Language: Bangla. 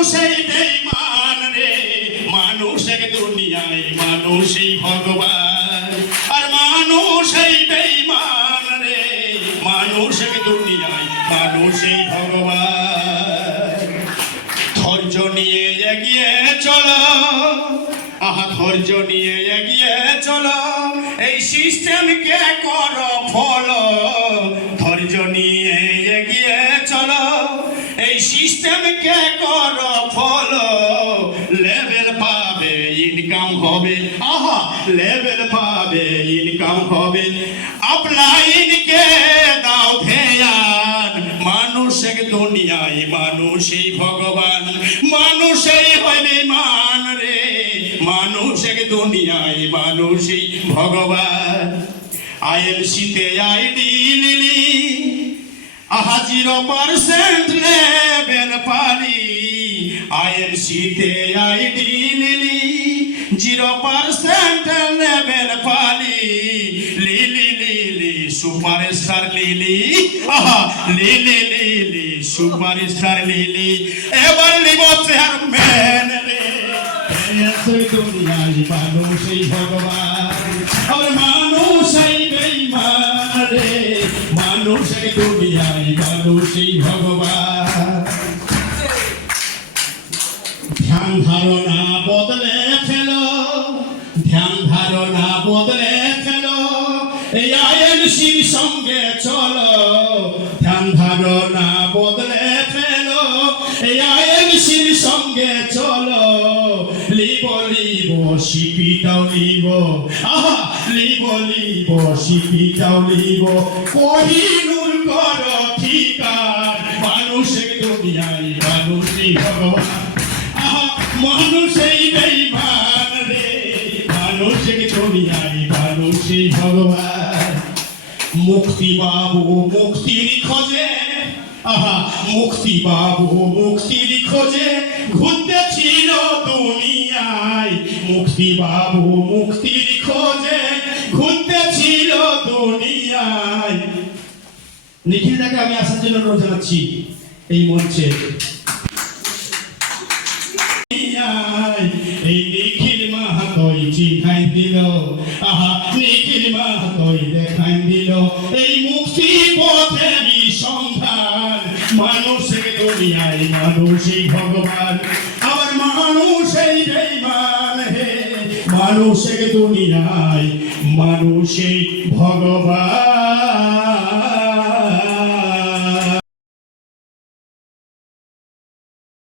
মানুষই বেঈমান রে, মানুষের দুনিয়ায় মানুষই ভগবান। আর মানুষই বেঈমান রে, মানুষের দুনিয়ায় মানুষই ভগবান। ধৈর্য নিয়ে এগিয়ে চলো, আহা ধৈর্য নিয়ে এগিয়ে চলো, এই সিস্টেমকে করো ফলো। ধৈর্য নিয়ে এগিয়ে চলো, এই সিস্টেমকে করো ফলো। লেভেল পাবে ইনকাম হবে, আহা লেভেল পাবে ইনকাম হবে। আপলাইনকে দাও ধ্যান, মানুষের দুনিয়ায় মানুষই ভগবান। মানুষই হইবে মান রে, মানুষের দুনিয়ায় মানুষই ভগবান। আইএলসিতে আইডি লিলি, আহা 0% লেভেল পালি। আইএলসিতে আইডি লিলি, 0% লেভেল পালি। লিলি লিলি সুপারস্টার লিলি, আহা লিলি লিলি সুপারস্টার লিলি। এবার লিব চেয়ারম্যান রে, এই দুনিয়ায় মানুষই ভগবান। আর মানুষই বেঈমান রে, মানুষের দুনিয়ায় মানুষই ভগবান। ধ্যান ধারণা বদলে ফেলো, ধ্যান ধারণা বদলে ফেলো, এই আইএলসির সঙ্গে চলো। ধ্যান ধারণা বদলে ফেলো, এই আইএলসির সঙ্গে চলো। লিব লিব শিপিটাও লিব, আহা লিব লিব শিপিটাও লিব। কোহিনূর করো ঠিকার, মানুষের দুনিয়ায় মানুষই ভগবান। আহা মানুষই বেঈমান রে, মানুষের দুনিয়ায় মানুষই ভগবান। মুক্তি বাবু মুক্তির খোঁজে, আহা মুক্তি বাবু মুক্তির খোঁজে ঘুরতেছিল দুনিয়ায়। মুক্তি বাবু মুক্তির খোঁজে ঘুরতেছিল দুনিয়ায়। নিখিলদাকে আমি আসার জন্য অনুরোধ জানাচ্ছি এই মঞ্চে। এই নিখিল মাহাতই চিঠাই দিল, আহা নিখিল মাহাতই দেখাই দিল এই মুক্তি পথেরই সন্ধান। মানুষের দুনিয়ায় মানুষই ভগবান, আবার মানুষই বেঈমান হে, মানুষের দুনিয়ায় মানুষই ভগবান।